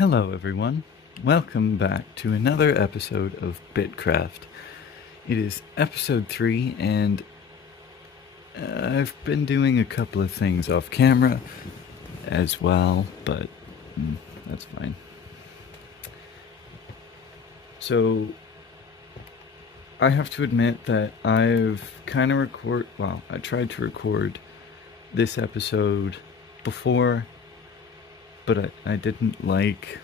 Hello everyone, welcome back to another episode of Peltcraft. It is episode 3 and I've been doing a couple of things off camera as well, but that's fine. So, I have to admit that I've kind of I tried to record this episode before, but I didn't like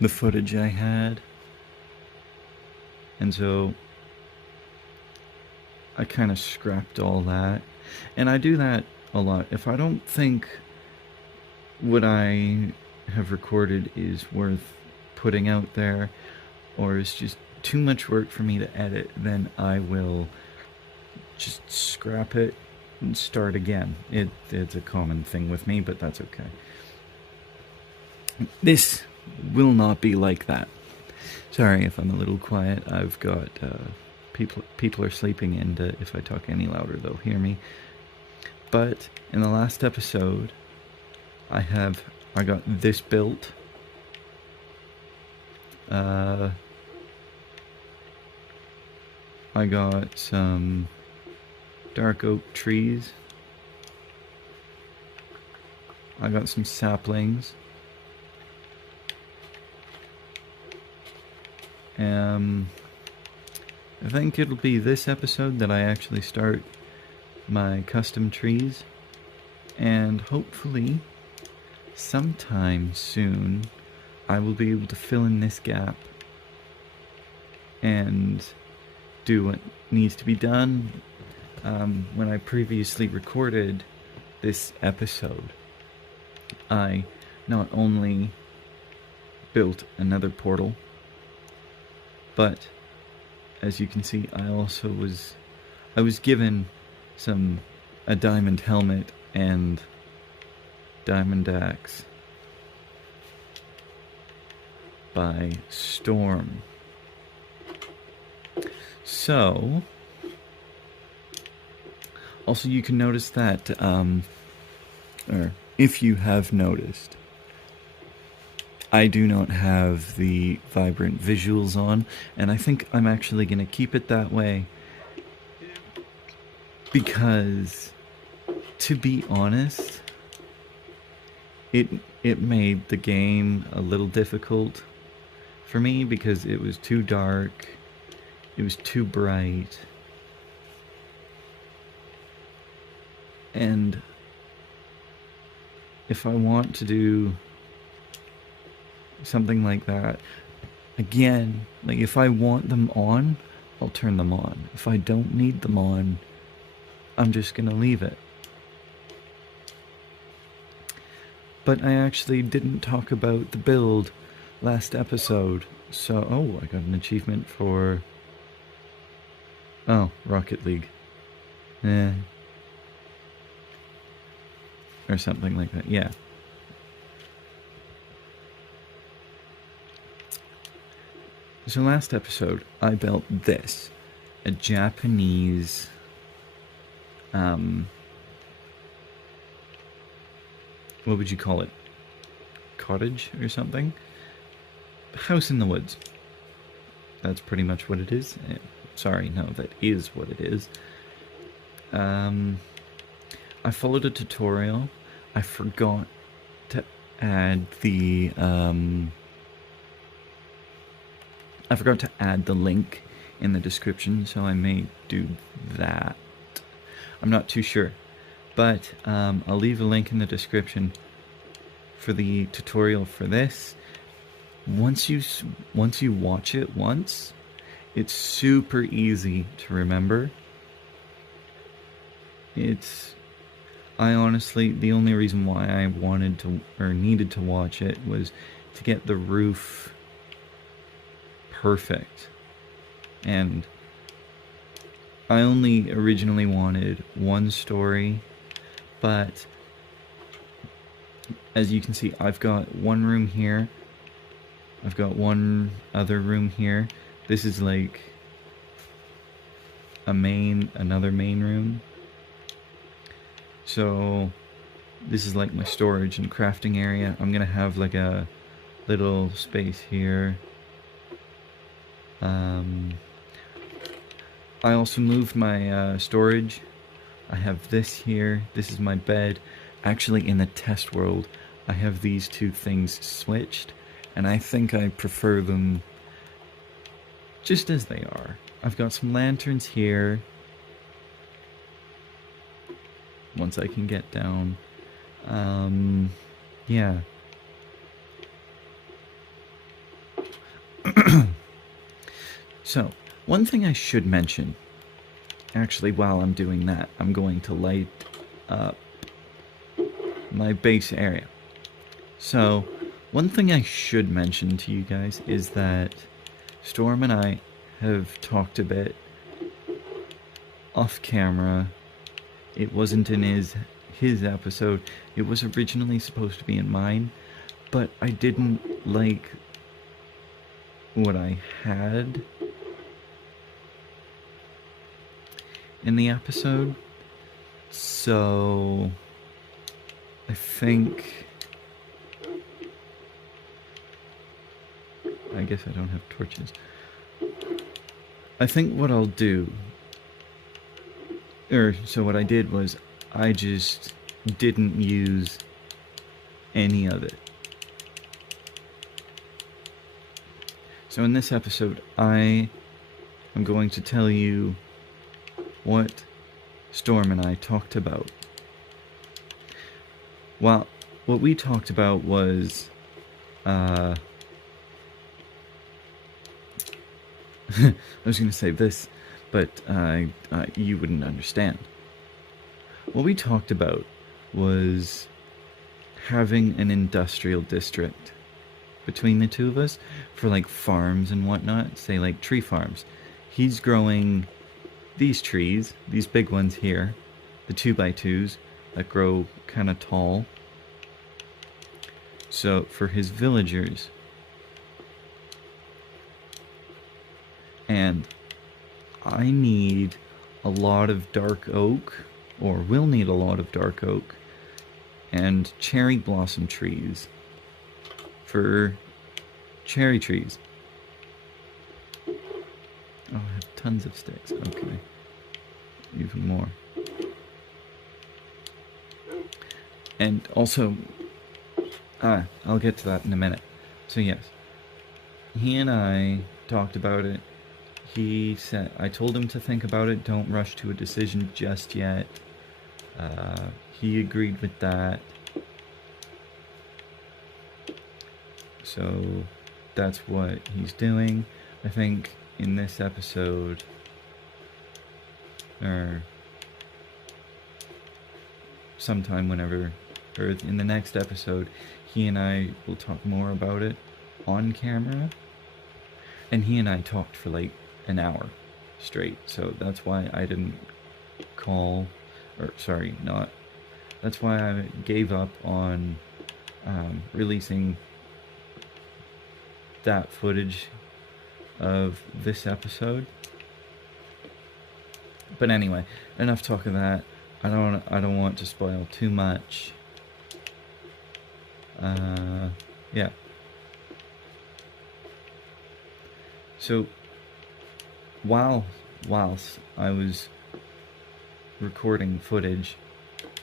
the footage I had, and so I kind of scrapped all that. And I do that a lot. If I don't think what I have recorded is worth putting out there, or is just too much work for me to edit, then I will just scrap it and start again. It's a common thing with me, but that's okay. This will not be like that. Sorry if I'm a little quiet. I've got people are sleeping, and if I talk any louder, they'll hear me. But in the last episode, I got this built. I got some dark oak trees. I got some saplings. I think it'll be this episode that I actually start my custom trees, and hopefully sometime soon I will be able to fill in this gap and do what needs to be done. When I previously recorded this episode, I not only built another portal, but as you can see, I was given a diamond helmet and diamond axe by Storm. So, also you can notice that, or if you have noticed, I do not have the vibrant visuals on, and I think I'm actually going to keep it that way because, to be honest, it made the game a little difficult for me because it was too dark, it was too bright, and if I want to do something like that, again, like if I want them on, I'll turn them on. If I don't need them on, I'm just gonna leave it. But I actually didn't talk about the build last episode, so I got an achievement for Rocket League, or something like that. Yeah. So last episode, I built this, a Japanese, what would you call it? Cottage or something? House in the woods. That's pretty much what it is. Sorry, no, that is what it is. I followed a tutorial. I forgot to add the, link in the description, so I may do that. I'm not too sure, but I'll leave a link in the description for the tutorial for this. Once you watch it once, it's super easy to remember. I honestly, the only reason why I wanted to or needed to watch it was to get the roof perfect, and I only originally wanted one story, but as you can see, I've got one room here, I've got one other room here. This is like another main room. So this is like my storage and crafting area. I'm gonna have like a little space here. I also moved my storage. I have this here. This is my bed. Actually, in the test world, I have these two things switched, and I think I prefer them just as they are. I've got some lanterns here. Once I can get down. Yeah. So, one thing I should mention, actually, while I'm doing that, I'm going to light up my base area. So, one thing I should mention to you guys is that Storm and I have talked a bit off camera. It wasn't in his episode. It was originally supposed to be in mine, but I didn't like what I had in the episode. So I guess I don't have torches. I think what I'll do, so what I did was I just didn't use any of it. So in this episode, I am going to tell you what Storm and I talked about. Well, what we talked about was, I was going to say this, but you wouldn't understand. What we talked about was having an industrial district between the two of us for like farms and whatnot, say like tree farms. He's growing these trees, these big ones here, the 2x2s that grow kind of tall. So for his villagers. And I need a lot of dark oak, or will need a lot of dark oak, and cherry blossom trees for cherry trees. Oh, I have tons of sticks. Okay. Even more. And also, I'll get to that in a minute. So yes, he and I talked about it. He said, I told him to think about it, don't rush to a decision just yet. He agreed with that. So that's what he's doing. I think in this episode, or sometime whenever, or in the next episode, he and I will talk more about it on camera. And he and I talked for like an hour straight, so that's why I didn't call, or sorry, not, that's why I gave up on releasing that footage of this episode. But anyway, enough talk of that. I don't want to spoil too much. Yeah. So whilst I was recording footage,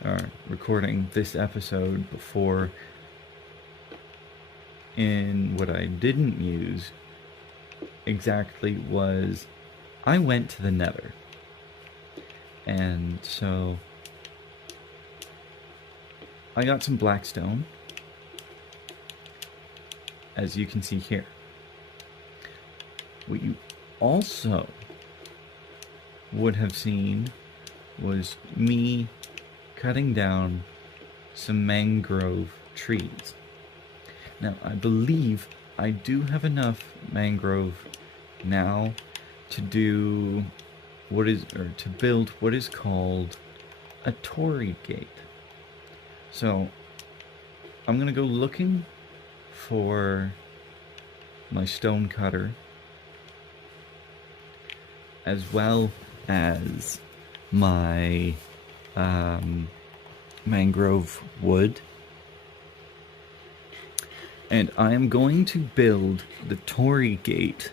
or recording this episode before, in what I didn't use exactly was, I went to the Nether. And so I got some blackstone, as you can see here. What you also would have seen was me cutting down some mangrove trees. Now, I believe I do have enough mangrove now to do to build what is called a Torii gate. So I'm gonna go looking for my stone cutter, as well as my mangrove wood. And I am going to build the Tory gate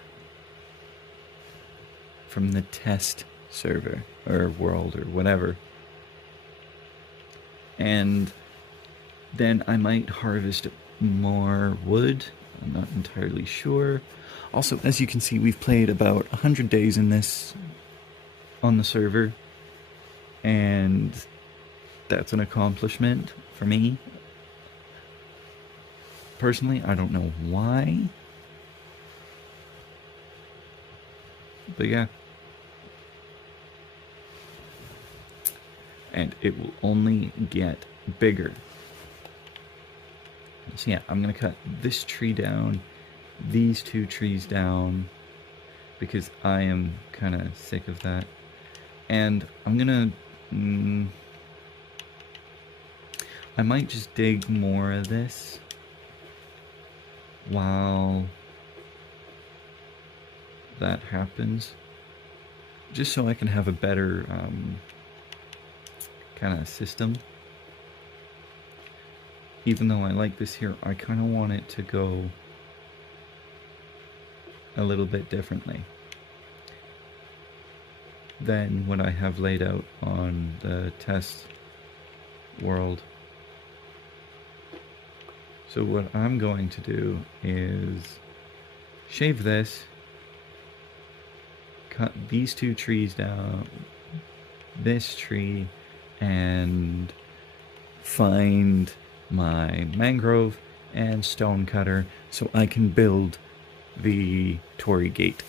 from the test server, or world, or whatever. And then I might harvest more wood. I'm not entirely sure. Also, as you can see, we've played about 100 days in this on the server, and that's an accomplishment for me. Personally, I don't know why, but yeah. And it will only get bigger. So yeah, I'm gonna cut this tree down, these 2 trees down, because I am kind of sick of that. And I'm gonna, I might just dig more of this while that happens, just so I can have a better kind of system. Even though I like this here, I kind of want it to go a little bit differently than what I have laid out on the test world. So what I'm going to do is shave this, cut these 2 trees down, this tree, and find my mangrove and stone cutter so I can build the Tory gate.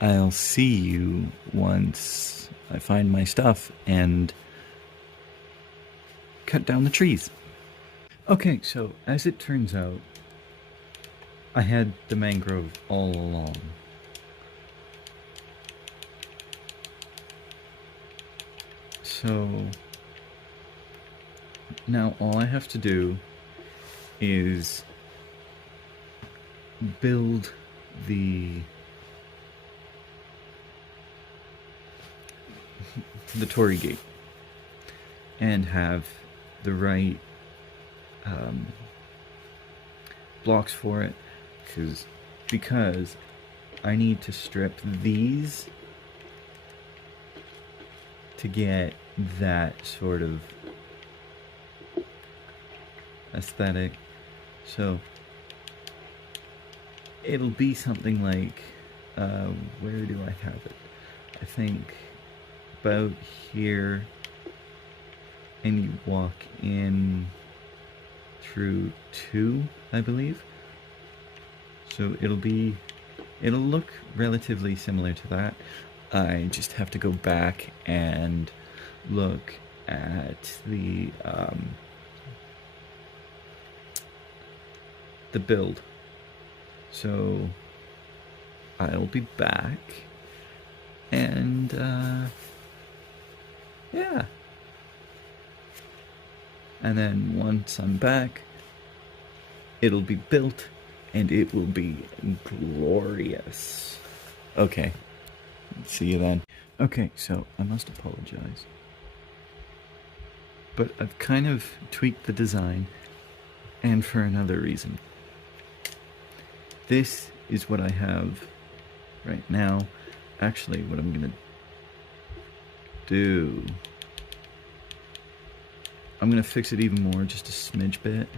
I'll see you once I find my stuff and cut down the trees. Okay, so as it turns out, I had the mangrove all along. So now all I have to do is build the Tory gate and have the right blocks for it, because I need to strip these to get that sort of aesthetic. So it'll be something like, where do I have it? I think about here, and you walk in through 2, I believe. So it'll look relatively similar to that. I just have to go back and look at the build. So I'll be back, and yeah. And then once I'm back, it'll be built, and it will be glorious. Okay, see you then. Okay, so I must apologize, but I've kind of tweaked the design, and for another reason. This is what I have right now. Actually, what I'm gonna do, I'm gonna fix it even more, just a smidge bit,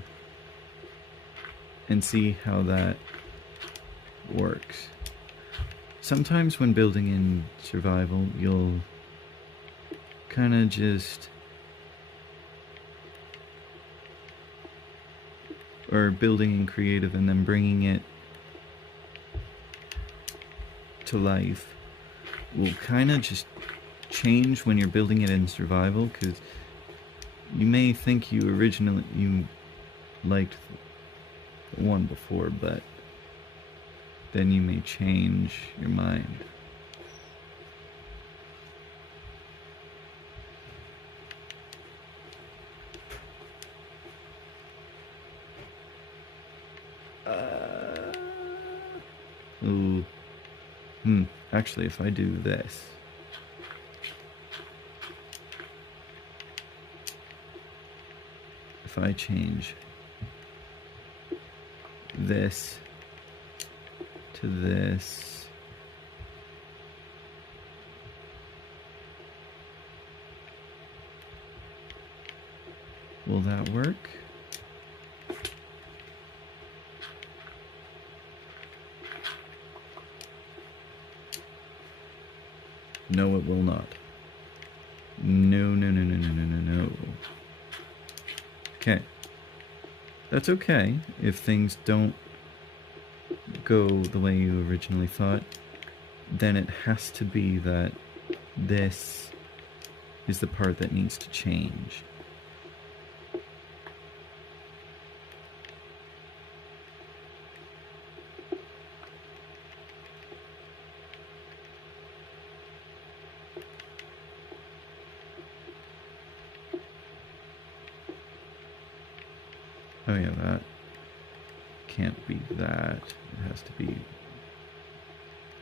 and see how that works. Sometimes when building in survival, you'll kind of just, or building in creative and then bringing it to life will kind of just change when you're building it in survival, because you may think you liked the one before, but then you may change your mind. Ooh. Actually, if I do this, if I change this to this. Will that work? No, it will not. No, no, no, no, no, no, no, no. Okay. That's okay if things don't go the way you originally thought. Then it has to be that this is the part that needs to change. Oh yeah, that can't be that. It has to be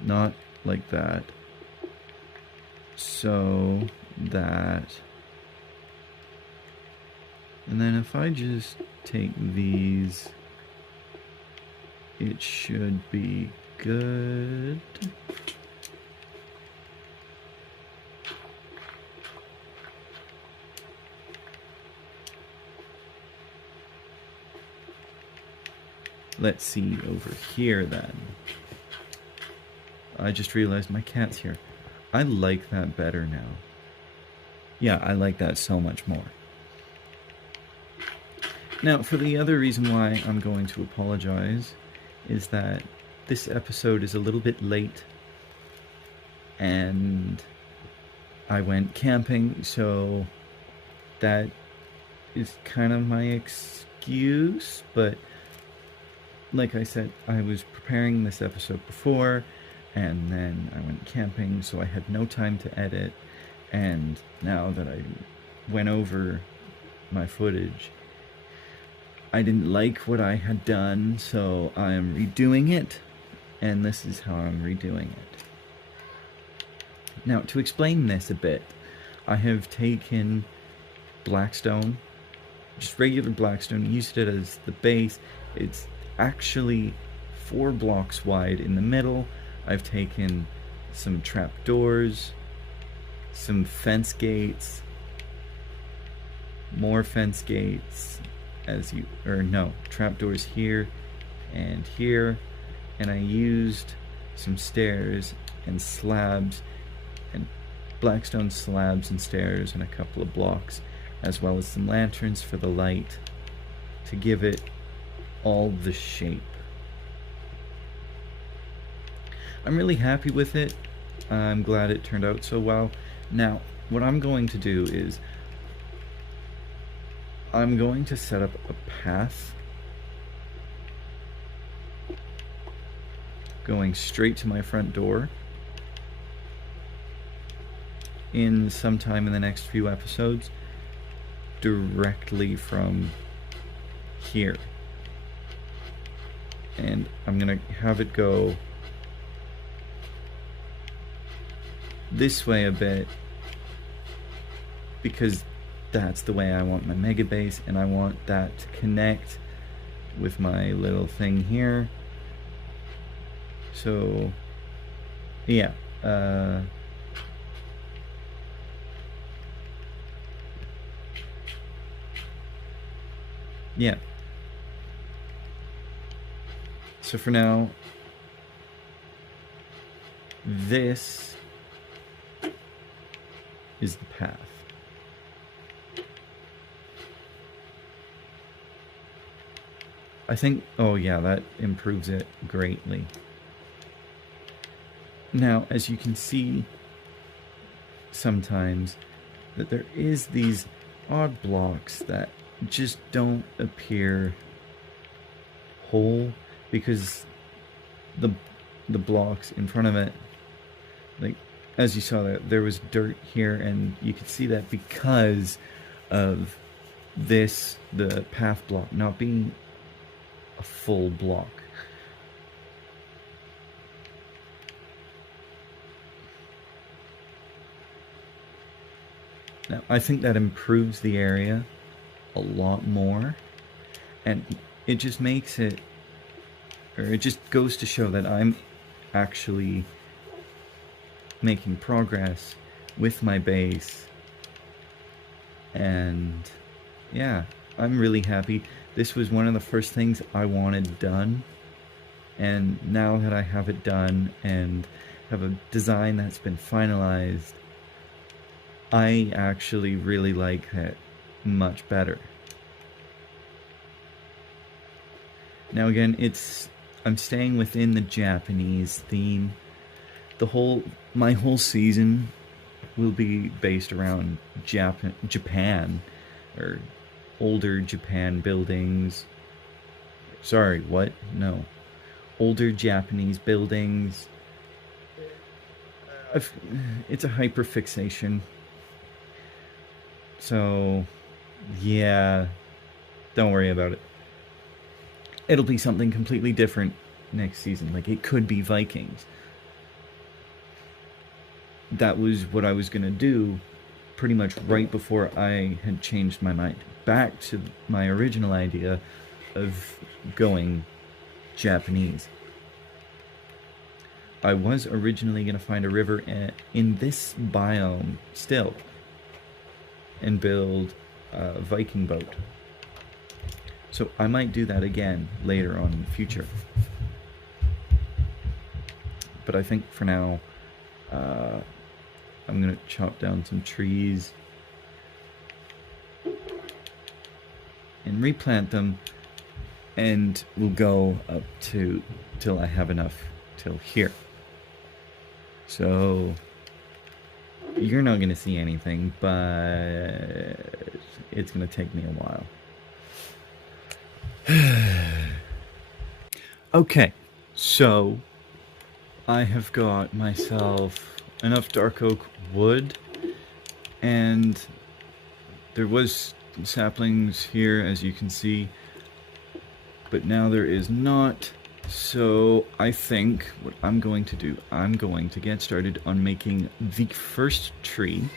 not like that. So that. And then if I just take these, it should be good. Let's see over here then. I just realized my cat's here. I like that better now. Yeah, I like that so much more. Now, for the other reason why I'm going to apologize is that this episode is a little bit late and I went camping, so that is kind of my excuse, but like I said, I was preparing this episode before, and then I went camping, so I had no time to edit, and now that I went over my footage, I didn't like what I had done, so I'm redoing it, and this is how I'm redoing it. Now, to explain this a bit, I have taken Blackstone, just regular Blackstone, used it as the base. It's actually 4 blocks wide in the middle. I've taken some trapdoors, some fence gates, more fence gates, trapdoors here and here, and I used some stairs and slabs and Blackstone slabs and stairs and a couple of blocks, as well as some lanterns for the light to give it all the shape. I'm really happy with it. I'm glad it turned out so well. Now, what I'm going to do is I'm going to set up a path going straight to my front door in sometime in the next few episodes, directly from here. And I'm gonna have it go this way a bit because that's the way I want my mega base, and I want that to connect with my little thing here. So yeah, yeah. So for now, this is the path. I think, oh yeah, that improves it greatly. Now, as you can see, sometimes that there is these odd blocks that just don't appear whole, because the blocks in front of it, like as you saw, there was dirt here, and you could see that because of this, the path block not being a full block. Now, I think that improves the area a lot more, and it just makes it or it just goes to show that I'm actually making progress with my base. And yeah, I'm really happy. This was one of the first things I wanted done, and now that I have it done and have a design that's been finalized, I actually really like it much better. Now again, I'm staying within the Japanese theme. My whole season will be based around Japan, or older Japan buildings. Sorry, what? No. Older Japanese buildings. It's a hyperfixation. So, yeah, don't worry about it. It'll be something completely different next season. Like, it could be Vikings. That was what I was going to do pretty much right before I had changed my mind back to my original idea of going Japanese. I was originally going to find a river in this biome still and build a Viking boat. So I might do that again later on in the future. But I think for now, I'm going to chop down some trees and replant them, and we'll go up till I have enough till here. So you're not going to see anything, but it's going to take me a while. Okay, so I have got myself enough dark oak wood, and there was saplings here, as you can see, but now there is not. So I think what I'm going to do, I'm going to get started on making the first tree,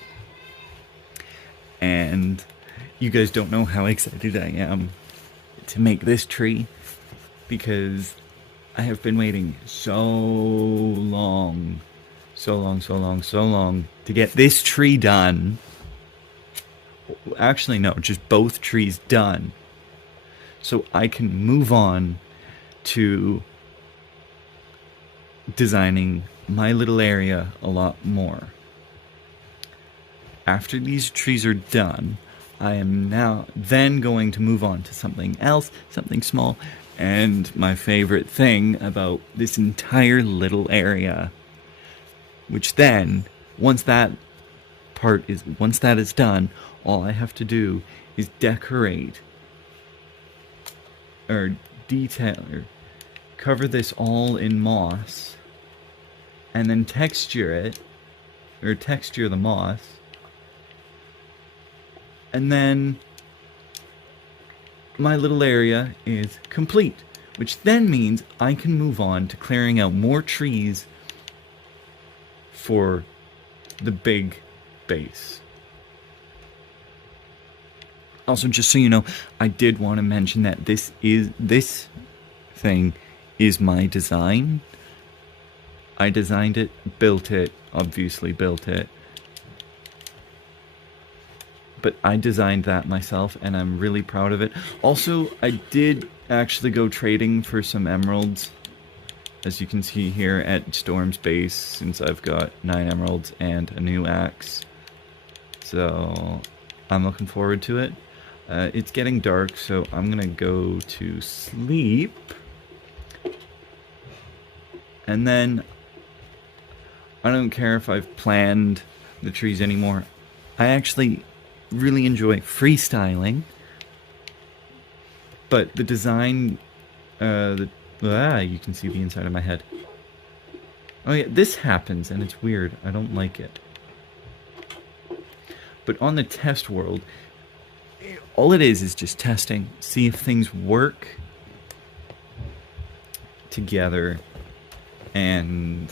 and you guys don't know how excited I am to make this tree, because I have been waiting so long to get this tree done. Actually, no, just both trees done, so I can move on to designing my little area a lot more. After these trees are done, I am then going to move on to something else, something small, and my favorite thing about this entire little area, which then, once that is done, all I have to do is decorate or detail or cover this all in moss, and then texture the moss, and then my little area is complete, which then means I can move on to clearing out more trees for the big base. Also, just so you know, I did want to mention that this thing is my design. I designed it, obviously built it, but I designed that myself, and I'm really proud of it. Also, I did actually go trading for some emeralds, as you can see here at Storm's base, since I've got 9 emeralds and a new axe. So I'm looking forward to it. It's getting dark, so I'm gonna go to sleep, and then I don't care if I've planned the trees anymore. I actually really enjoy freestyling, but the design, you can see the inside of my head. Oh yeah, this happens, and it's weird. I don't like it. But on the test world, all it is just testing, see if things work together, and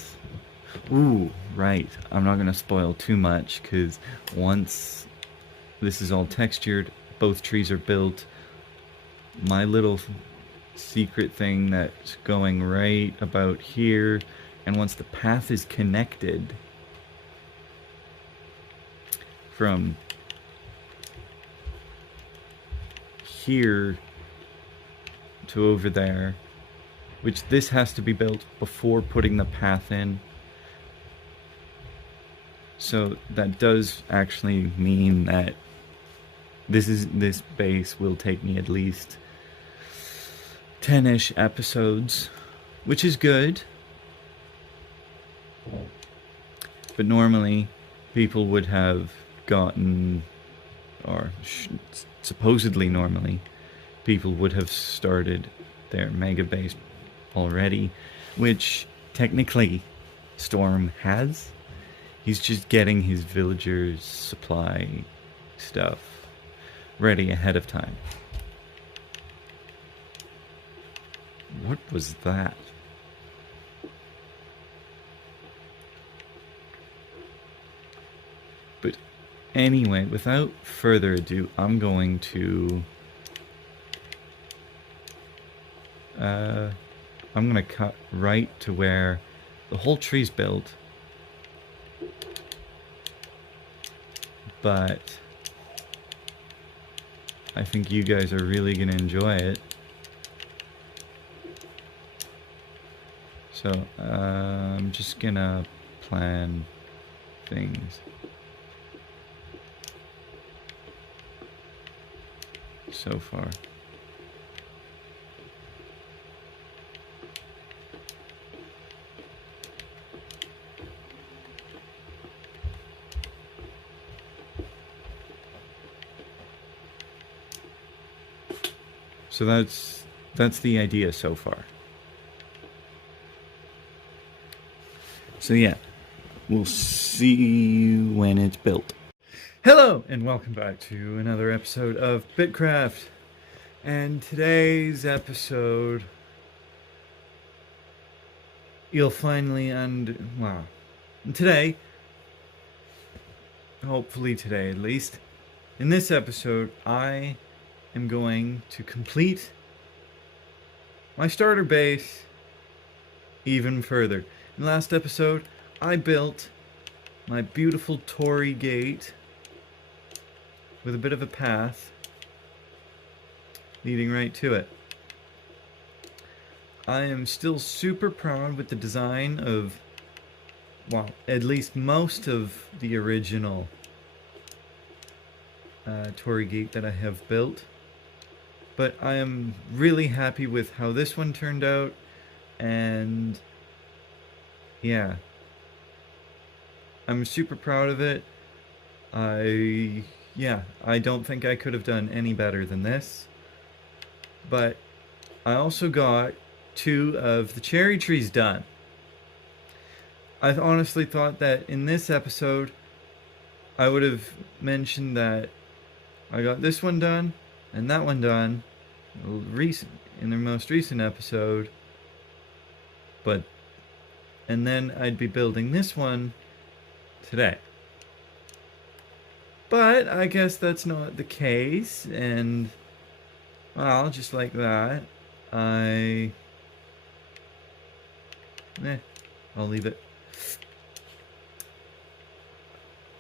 ooh, right, I'm not going to spoil too much, because once this is all textured, both trees are built, my little secret thing that's going right about here, and once the path is connected from here to over there, which this has to be built before putting the path in. So that does actually mean that this base will take me at least 10-ish episodes, which is good. But normally people would have gotten, or supposedly normally, people would have started their mega base already, which technically Storm has. He's just getting his villagers' supply stuff ready ahead of time. What was that? But anyway, without further ado, I'm going to cut right to where the whole tree's built, but I think you guys are really gonna enjoy it. So I'm just gonna plan things so far. So that's the idea so far. So yeah, we'll see you when it's built. Hello, and welcome back to another episode of Peltcraft. And today's episode, you'll finally today, hopefully today at least, in this episode, I am going to complete my starter base even further. In the last episode, I built my beautiful Torii gate with a bit of a path leading right to it. I am still super proud with the design of, well, at least most of the original Torii gate that I have built. But I am really happy with how this one turned out, and yeah, I'm super proud of it. I don't think I could have done any better than this. But I also got 2 of the cherry trees done. I honestly thought that in this episode I would have mentioned that I got this one done and that one done in their most recent episode, and then I'd be building this one today. But I guess that's not the case, and well, just like that, I'll leave it.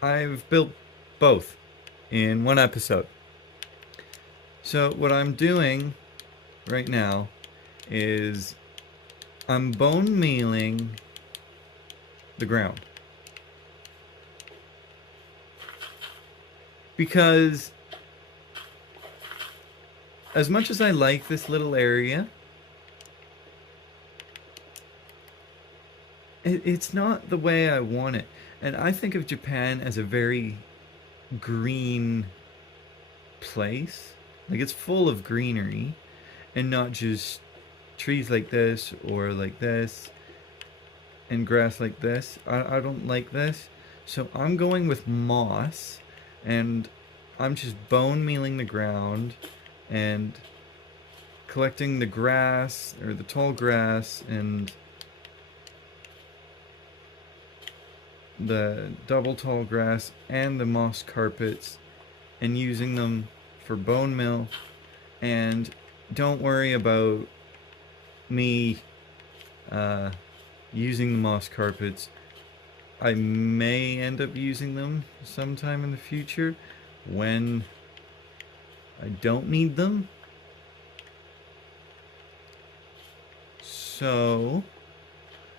I've built both in one episode. So what I'm doing right now is I'm bone mealing the ground. Because as much as I like this little area, it's not the way I want it. And I think of Japan as a very green place. Like, it's full of greenery and not just trees like this or like this and grass like this. I don't like this. So I'm going with moss, and I'm just bone mealing the ground and collecting the grass, or the tall grass, and the double tall grass and the moss carpets, and using them for bone meal. And don't worry about me using the moss carpets. I may end up using them sometime in the future when I don't need them. So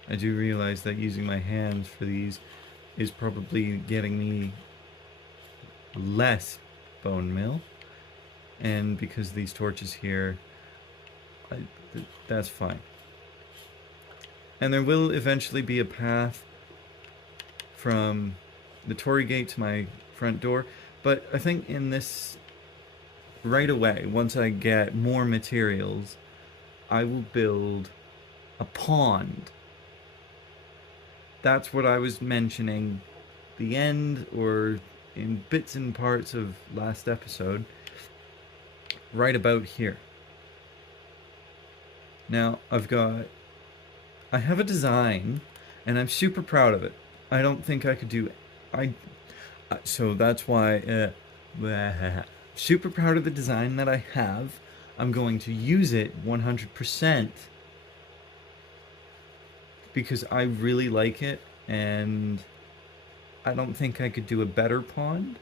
I do realize that using my hands for these is probably getting me less bone meal, and because these torches here, that's fine. And there will eventually be a path from the Torii gate to my front door, but I think in this, right away, once I get more materials, I will build a pond. That's what I was mentioning the end, or in bits and parts of last episode, right about here. Now I have a design, and I'm super proud of it. I don't think I could do so that's why super proud of the design that I have. I'm going to use it 100% because I really like it, and I don't think I could do a better pond.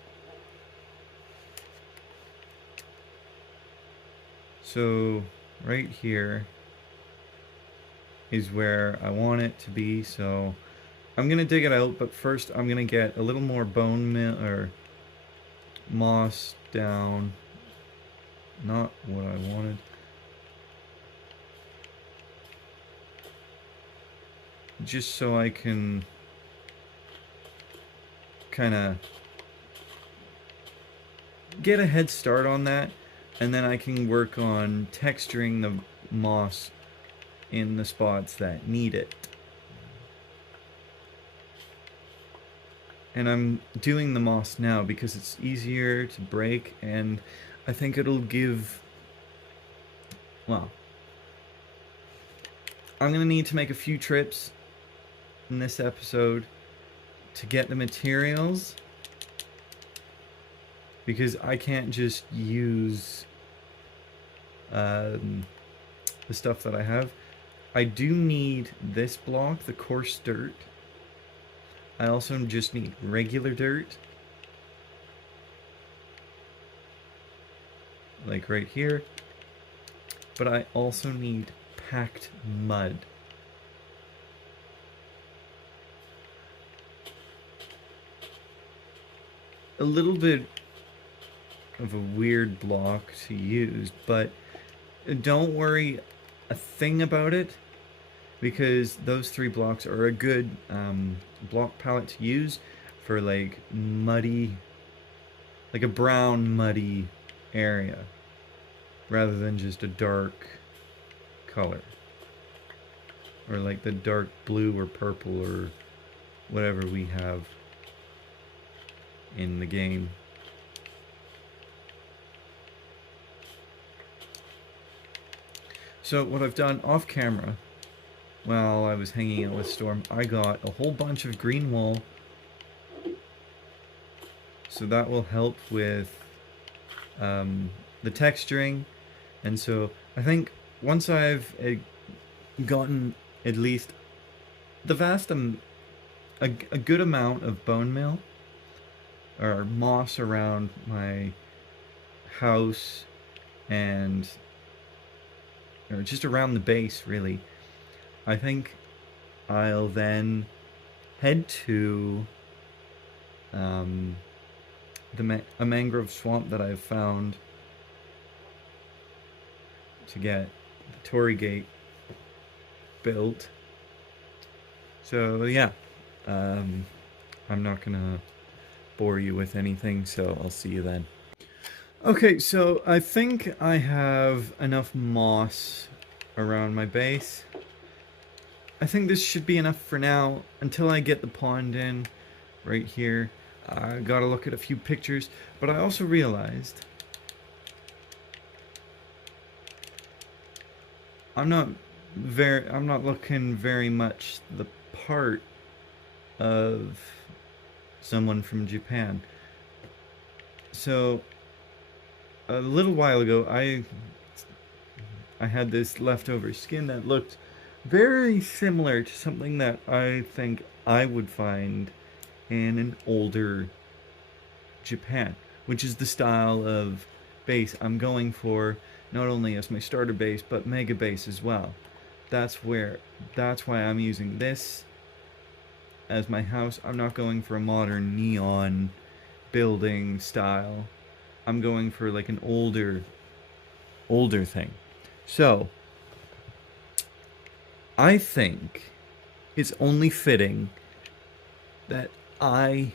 So right here is where I want it to be, so I'm gonna dig it out, but first I'm gonna get a little more bone meal or moss down. Not what I wanted. Just so I can kind of get a head start on that, and then I can work on texturing the moss in the spots that need it. And I'm doing the moss now because it's easier to break, and I think it'll give, well, I'm gonna need to make a few trips in this episode to get the materials, because I can't just use the stuff that I have. I do need this block, the coarse dirt. I also just need regular dirt, like right here, but I also need packed mud. A little bit of a weird block to use, but don't worry a thing about it, because those 3 blocks are a good block palette to use for like muddy, like a brown muddy area, rather than just a dark color, or like the dark blue or purple or whatever we have in the game. So what I've done off camera, while I was hanging out with Storm, I got a whole bunch of green wool, so that will help with the texturing. And so I think once I've gotten at least a good amount of bone meal or moss around my house, and or just around the base really, I think I'll then head to a mangrove swamp that I've found to get the Torii gate built. So yeah, I'm not gonna bore you with anything, so I'll see you then. Okay, so I think I have enough moss around my base. I think this should be enough for now until I get the pond in right here. I gotta look at a few pictures, but I also realized I'm not looking very much the part of someone from Japan. So a little while ago, I I had this leftover skin that looked very similar to something that I think I would find in an older Japan, which is the style of base I'm going for, not only as my starter base but mega base as well. That's where that's why I'm using this as my house. I'm not going for a modern neon building style. I'm going for like an older thing. So, I think it's only fitting that I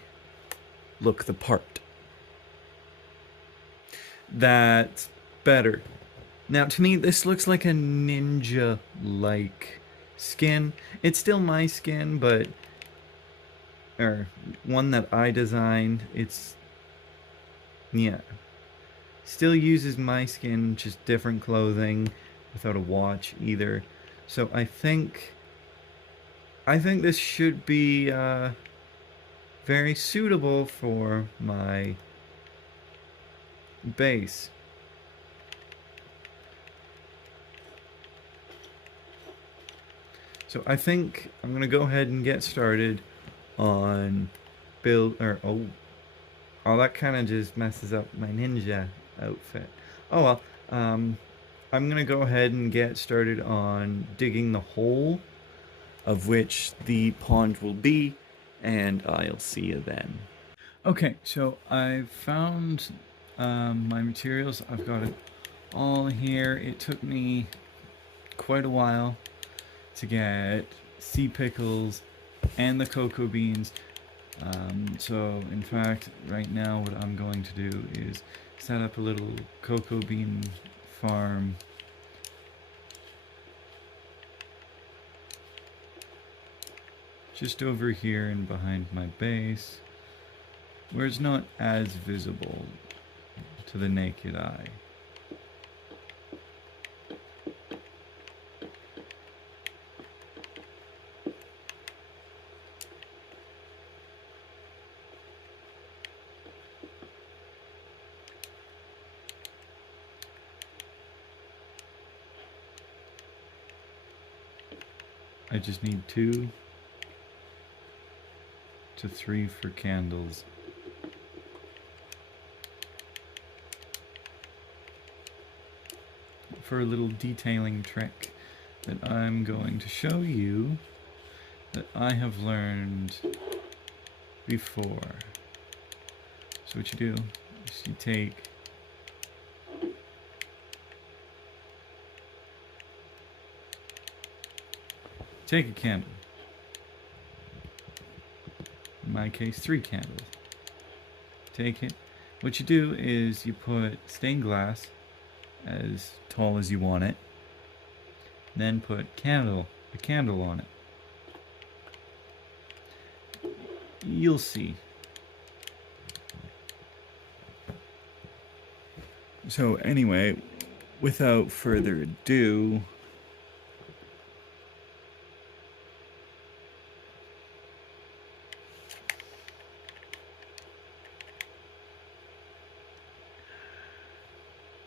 look the part. That's better. Now, to me, this looks like a ninja like skin. It's still my skin, but. Or one that I designed. It's. Yeah. Still uses my skin, just different clothing, without a watch either. So I think. I think this should be very suitable for my base. So I think I'm gonna go ahead and get started on build or oh that kind of just messes up my ninja outfit. Oh well, I'm gonna go ahead and get started on digging the hole of which the pond will be, and I'll see you then. Okay, so I've found my materials. I've got it all here. It took me quite a while to get sea pickles and the cocoa beans. So in fact, right now what I'm going to do is set up a little cocoa bean farm just over here and behind my base, where it's not as visible to the naked eye. I just need 2 to 3 for candles. For a little detailing trick that I'm going to show you that I have learned before. So what you do is you take a candle. In my case, 3 candles. Take it. What you do is you put stained glass as tall as you want it. Then put a candle on it. You'll see. So anyway, without further ado,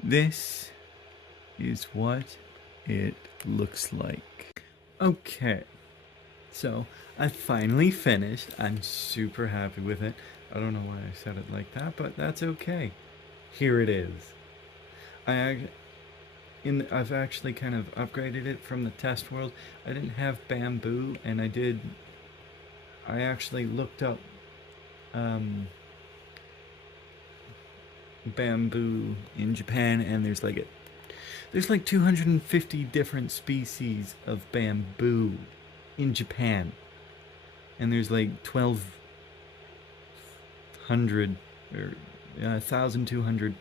this is what it looks like. Okay, so I finally finished. I'm super happy with it. I don't know why I said it like that, but that's okay. Here it is. I've actually kind of upgraded it from the test world. I didn't have bamboo, and I actually looked up bamboo in Japan, and there's like 250 different species of bamboo in Japan, and there's like 1,200 or 1,200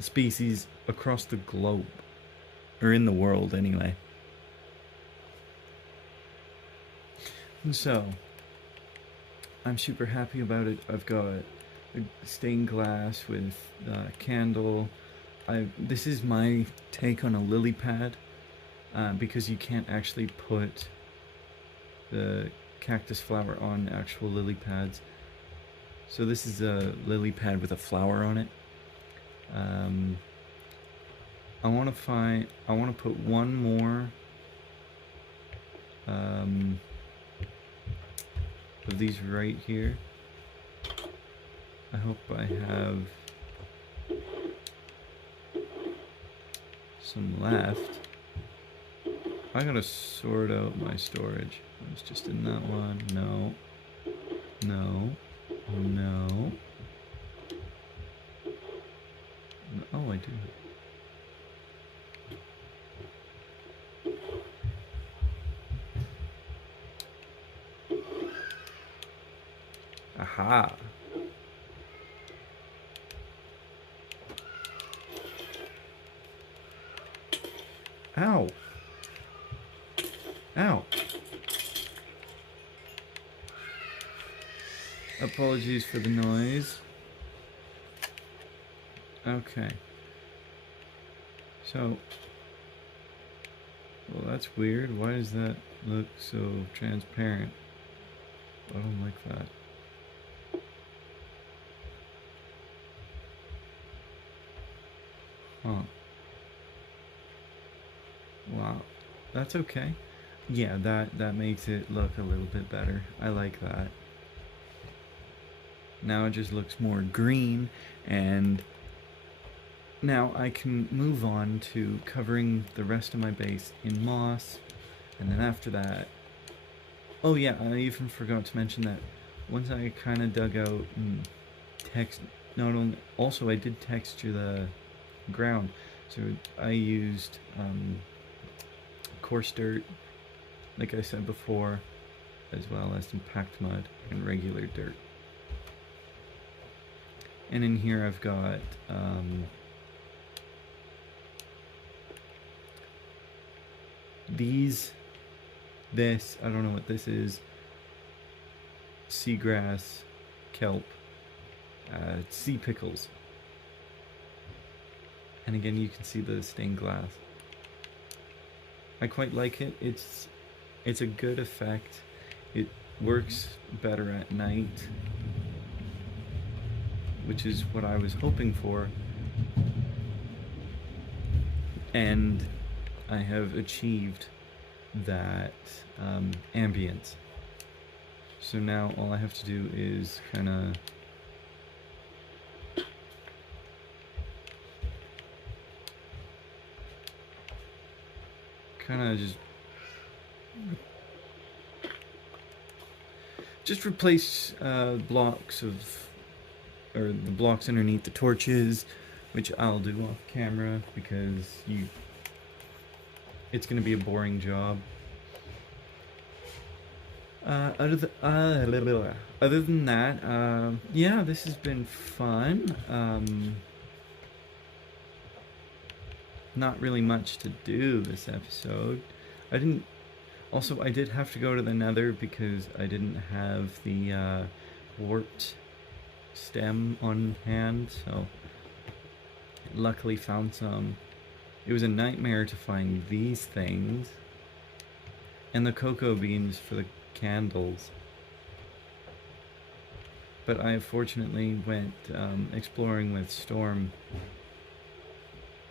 species across the globe, or in the world anyway. And so I'm super happy about it. I've got stained glass with candle. This is my take on a lily pad, because you can't actually put the cactus flower on actual lily pads. So this is a lily pad with a flower on it. I want to put one more of these right here. I hope I have some left. I gotta sort out my storage. I was just in that one. No. No. No. Oh, I do. Aha. Ow. Ow. Apologies for the noise. Okay. So, well, that's weird. Why does that look so transparent? I don't like that. Huh. Wow. That's okay. Yeah, that makes it look a little bit better. I like that. Now it just looks more green, and now I can move on to covering the rest of my base in moss, and then after that... Oh yeah, I even forgot to mention that once I kind of dug out and not only... Also, I did texture the ground, so I used coarse dirt, like I said before, as well as some packed mud and regular dirt. And in here I've got this, I don't know what this is, seagrass, kelp, sea pickles. And again, you can see the stained glass. I quite like it. It's a good effect. It works better at night, which is what I was hoping for. And I have achieved that ambience. So now all I have to do is kind of just replace blocks of, or the blocks underneath the torches, which I'll do off camera because it's going to be a boring job. Other than that, yeah, this has been fun. Not really much to do this episode. I did have to go to the Nether because I didn't have the warped stem on hand, so luckily found some. It was a nightmare to find these things and the cocoa beans for the candles, but I fortunately went exploring with Storm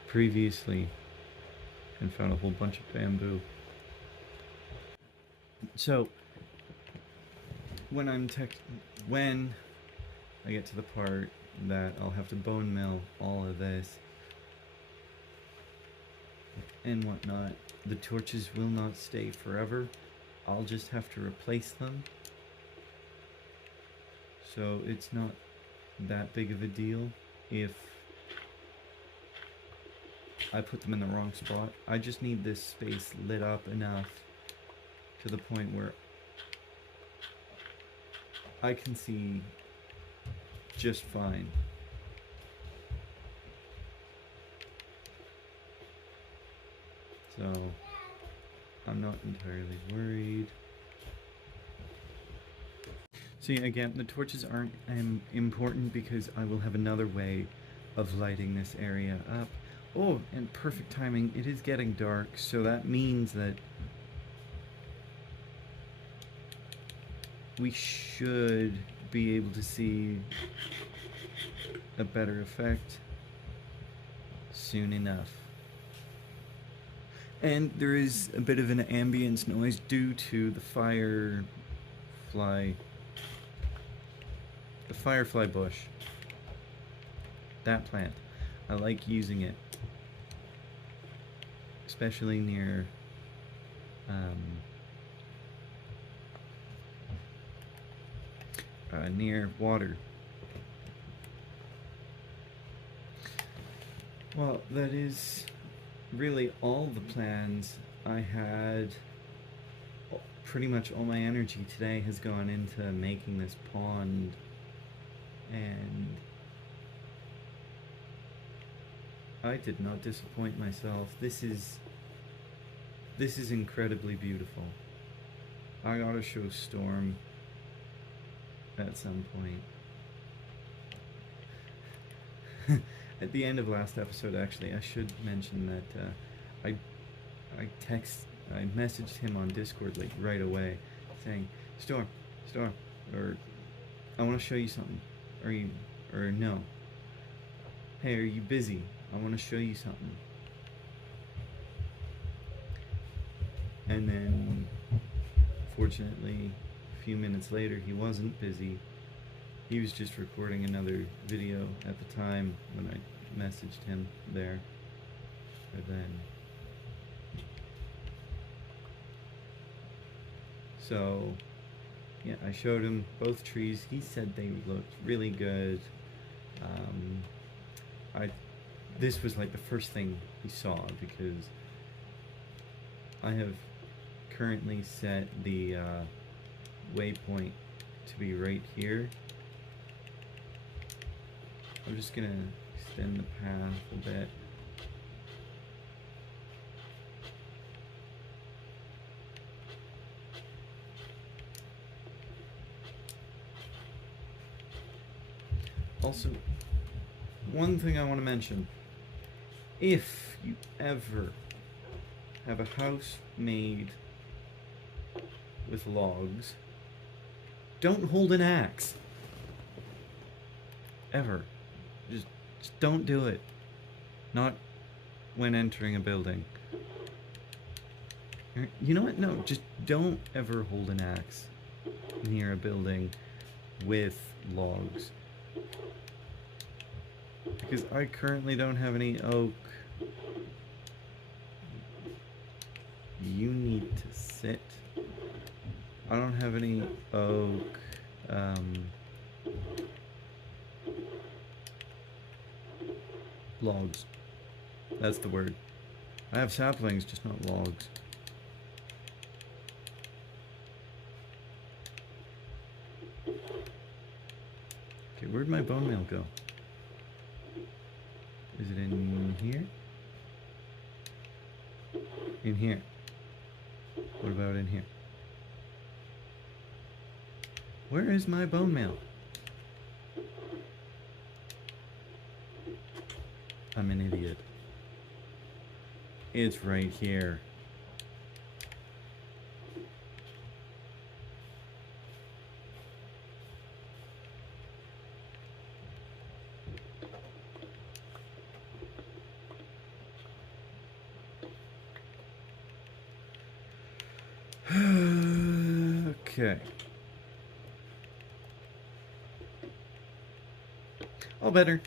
previously and found a whole bunch of bamboo. So when I get to the part that I'll have to bone mill all of this and whatnot, the torches will not stay forever. I'll just have to replace them. So it's not that big of a deal if I put them in the wrong spot. I just need this space lit up enough to the point where I can see just fine. So I'm not entirely worried. So yeah, again, the torches aren't important because I will have another way of lighting this area up. Oh, and perfect timing. It is getting dark, so that means that we should be able to see a better effect soon enough. And there is a bit of an ambience noise due to the firefly bush. That plant. I like using it, especially um, near water. Well, that is really all the plans I had. Pretty much all my energy today has gone into making this pond, and I did not disappoint myself. This is incredibly beautiful. I gotta show Storm at some point. At the end of last episode, actually, I should mention that I messaged him on Discord like right away, saying, Storm, or I want to show you something, or no. Hey, are you busy? I want to show you something. And then, fortunately, a few minutes later, he wasn't busy. He was just recording another video at the time when I messaged him there. Or then. So, yeah, I showed him both trees. He said they looked really good. This was like the first thing he saw, because I have currently set the waypoint to be right here. I'm just gonna extend the path a bit. Also, one thing I want to mention: if you ever have a house made with logs, don't hold an axe. Ever. Just don't do it. Not when entering a building. You know what? No, just don't ever hold an axe near a building with logs. Because I currently don't have any oak. You need to sit. I don't have any oak. Logs. That's the word. I have saplings, just not logs. Okay, where'd my bone meal go? Is it in here? In here. What about in here? Where is my bone meal? I'm an idiot. It's right here. Okay. All better.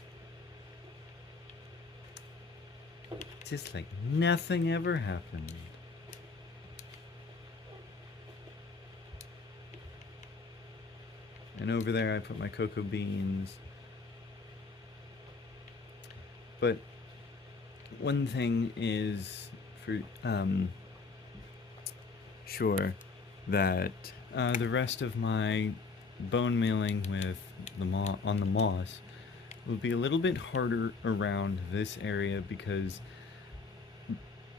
Just like nothing ever happened. And over there I put my cocoa beans. But one thing is for sure that the rest of my bone mealing with on the moss will be a little bit harder around this area, because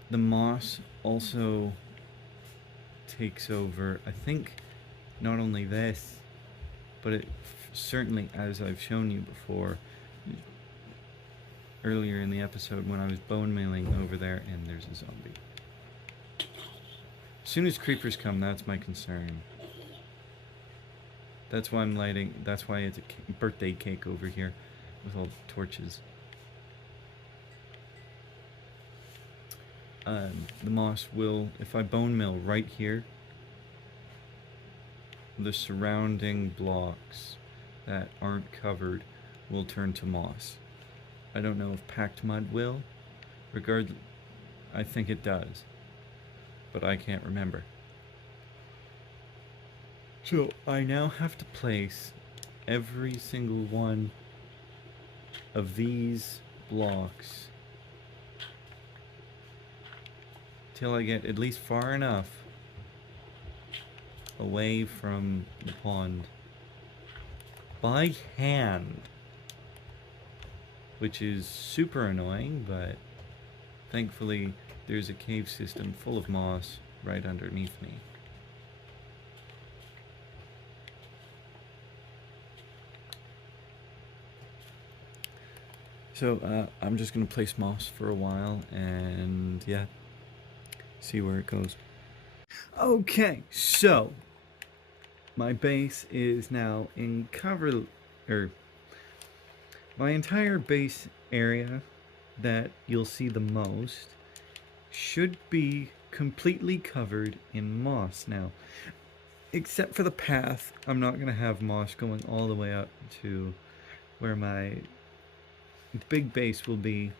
the moss also takes over, I think, not only this, but it certainly, as I've shown you before earlier in the episode when I was bone mealing over there, and there's a zombie. As soon as creepers come, that's my concern. That's why I'm lighting, that's why it's a birthday cake over here with all the torches. The moss will, if I bone mill right here, the surrounding blocks that aren't covered will turn to moss. I don't know if packed mud will. Regardless, I think it does, but I can't remember. So I now have to place every single one of these blocks till I get at least far enough away from the pond by hand, which is super annoying, but thankfully there's a cave system full of moss right underneath me. So I'm just gonna place moss for a while and yeah, see where it goes. Okay, so my base is now in cover, or my entire base area that you'll see the most should be completely covered in moss now. Except for the path, I'm not going to have moss going all the way up to where my big base will be.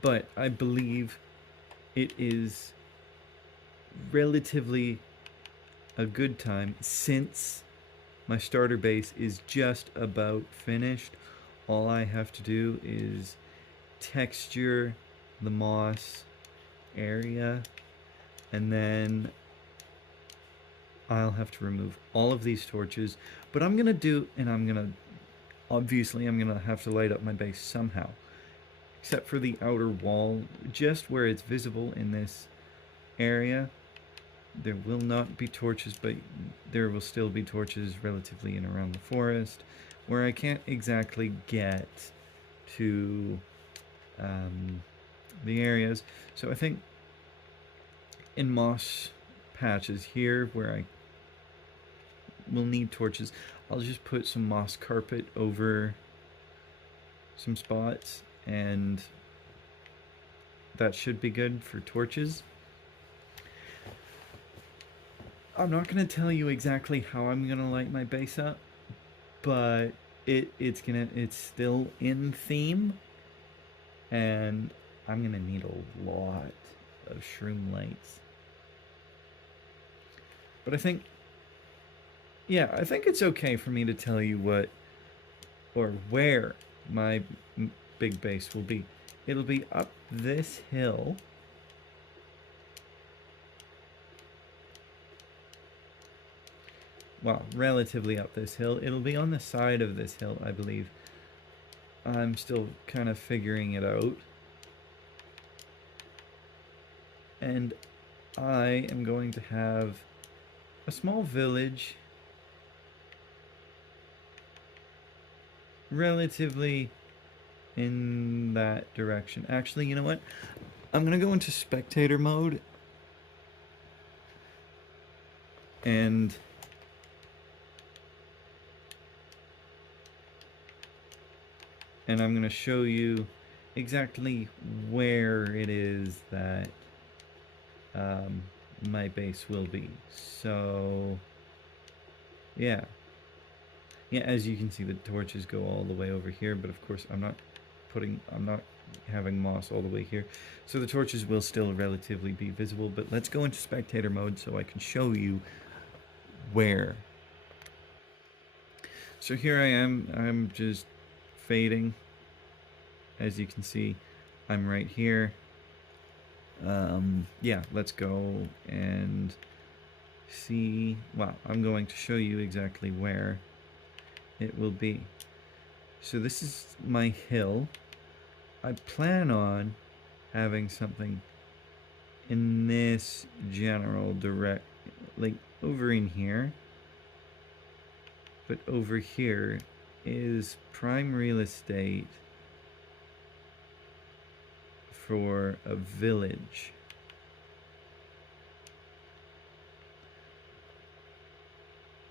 But I believe it is relatively a good time since my starter base is just about finished. All I have to do is texture the moss area, and then I'll have to remove all of these torches. But I'm gonna do, and obviously I'm gonna have to light up my base somehow, except for the outer wall, just where it's visible in this area. There will not be torches, but there will still be torches relatively in around the forest, where I can't exactly get to the areas. So I think in moss patches here where I will need torches, I'll just put some moss carpet over some spots, and that should be good for torches. I'm not going to tell you exactly how I'm going to light my base up, but it's still in theme, and I'm going to need a lot of shroom lights. But I think it's okay for me to tell you what or where my big base will be. It'll be up this hill. Well, relatively up this hill. It'll be on the side of this hill, I believe. I'm still kind of figuring it out. And I am going to have a small village relatively in that direction. Actually, you know what? I'm going to go into spectator mode and I'm going to show you exactly where it is that my base will be. So yeah, as you can see, the torches go all the way over here, but of course I'm not having moss all the way here, so the torches will still relatively be visible. But let's go into spectator mode so I can show you where. So here I am, I'm just fading. As you can see, I'm right here. Yeah, let's go and see. Well, I'm going to show you exactly where it will be. So this is my hill. I plan on having something in this general direct, like over in here. But over here is prime real estate for a village.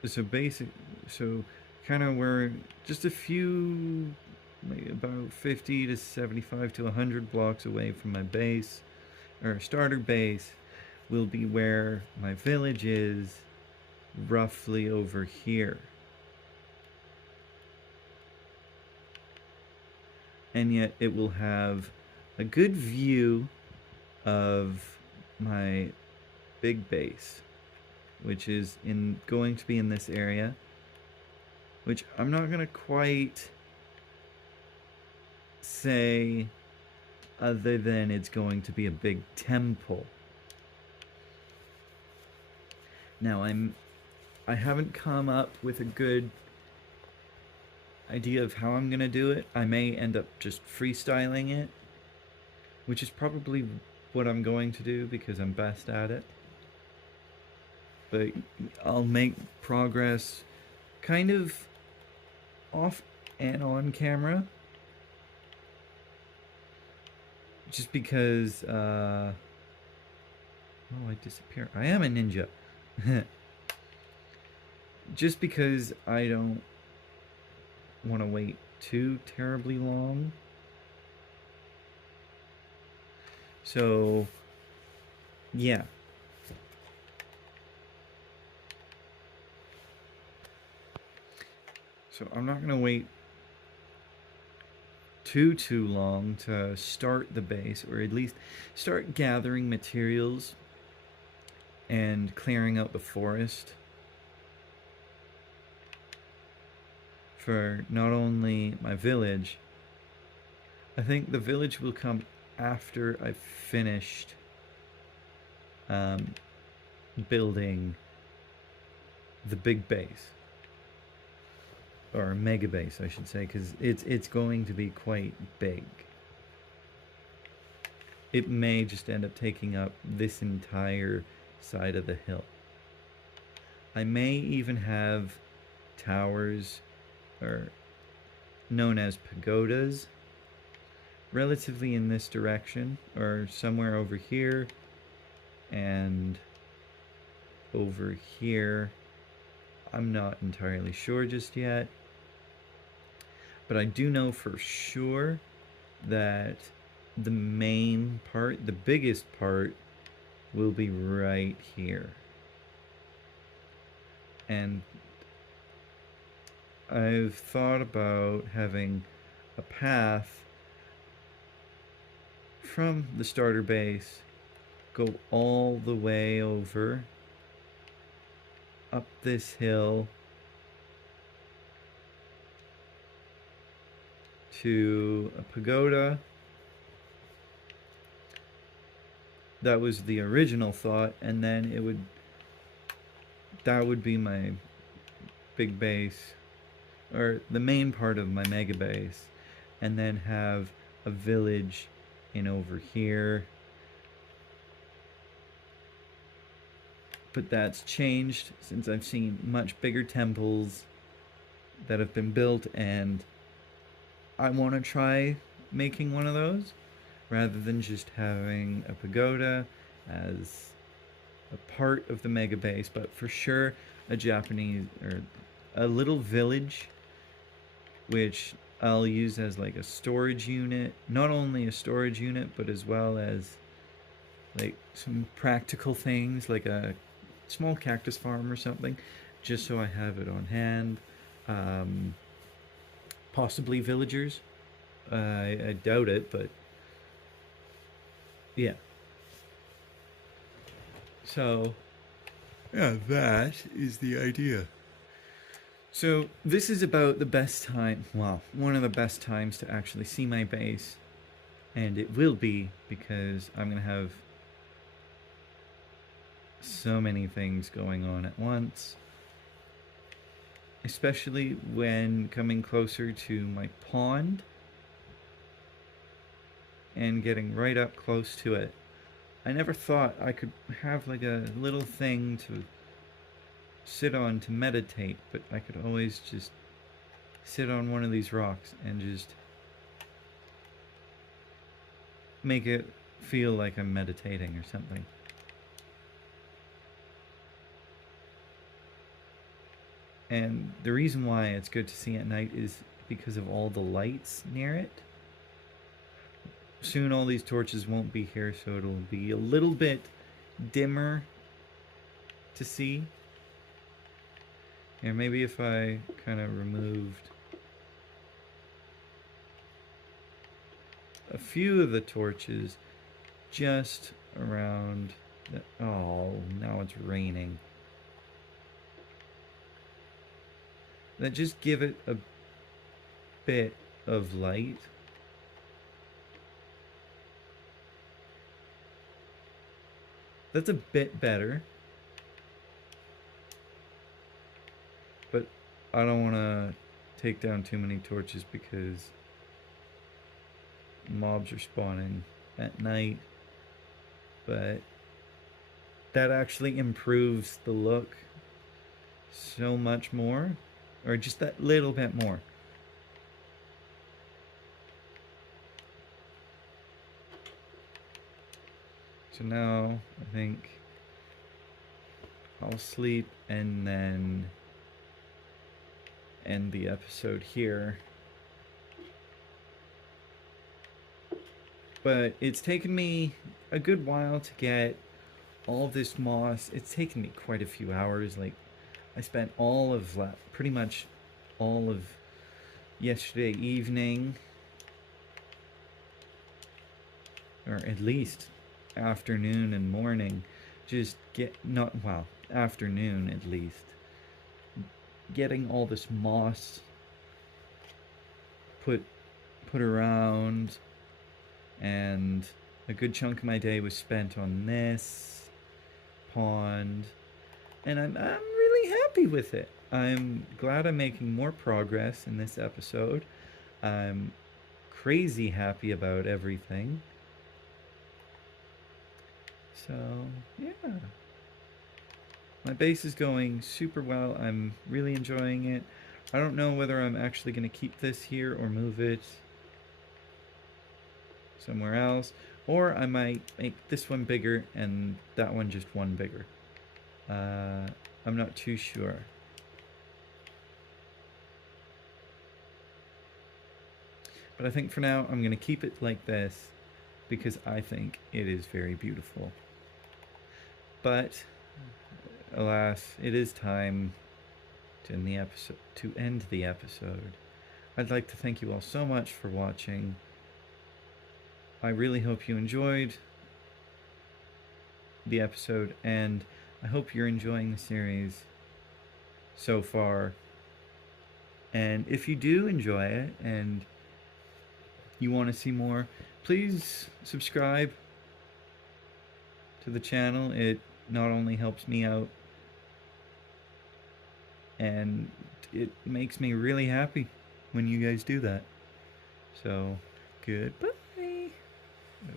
So kind of where just a few about 50 to 75 to 100 blocks away from my base, or starter base, will be where my village is, roughly over here. And yet it will have a good view of my big base, which is going to be in this area, which I'm not going to quite say other than it's going to be a big temple. Now I haven't come up with a good idea of how I'm going to do it. I may end up just freestyling it, which is probably what I'm going to do because I'm best at it. But I'll make progress kind of off and on camera. Just because, oh, I disappear. I am a ninja. Just because I don't want to wait too terribly long. So, yeah. So I'm not going to wait too long to start the base, or at least start gathering materials and clearing out the forest for not only my village. I think the village will come after I've finished building the big base, or mega base I should say, because it's going to be quite big. It may just end up taking up this entire side of the hill. I may even have towers, or known as pagodas, relatively in this direction, or somewhere over here and over here. I'm not entirely sure just yet, but I do know for sure that the main part, the biggest part, will be right here. And I've thought about having a path from the starter base go all the way over up this hill to a pagoda. That was the original thought, and then that would be my big base, or the main part of my mega base, and then have a village in over here. But that's changed since I've seen much bigger temples that have been built, and I want to try making one of those rather than just having a pagoda as a part of the mega base, but for sure a Japanese, or a little village, which I'll use as like a storage unit. Not only a storage unit, but as well as like some practical things, like a small cactus farm or something, just so I have it on hand. Possibly villagers. I doubt it, but yeah. So, yeah, that is the idea. So this is about the best time, well, one of the best times to actually see my base, and it will be because I'm going to have so many things going on at once, especially when coming closer to my pond and getting right up close to it. I never thought I could have like a little thing to sit on to meditate, but I could always just sit on one of these rocks and just make it feel like I'm meditating or something. And the reason why it's good to see at night is because of all the lights near it. Soon all these torches won't be here, so it'll be a little bit dimmer to see. And maybe if I kind of removed a few of the torches just around the, oh, now it's raining. That just give it a bit of light. That's a bit better. But I don't want to take down too many torches because mobs are spawning at night. But that actually improves the look so much more, or just that little bit more. So now I think I'll sleep and then end the episode here. But it's taken me a good while to get all of this moss. It's taken me quite a few hours. Like, I spent all of pretty much all of yesterday evening, or at least afternoon and morning, just afternoon at least, getting all this moss put around, and a good chunk of my day was spent on this pond, and I'm really happy with it. I'm glad I'm making more progress in this episode. I'm crazy happy about everything. So, yeah. My base is going super well. I'm really enjoying it. I don't know whether I'm actually going to keep this here or move it somewhere else. Or I might make this one bigger and that one just one bigger. I'm not too sure. But I think for now I'm going to keep it like this because I think it is very beautiful. But alas, it is time to end the episode. I'd like to thank you all so much for watching. I really hope you enjoyed the episode, and I hope you're enjoying the series so far. And if you do enjoy it and you want to see more, please subscribe to the channel. It not only helps me out, and it makes me really happy when you guys do that. So, goodbye.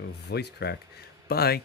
Oh, voice crack. Bye.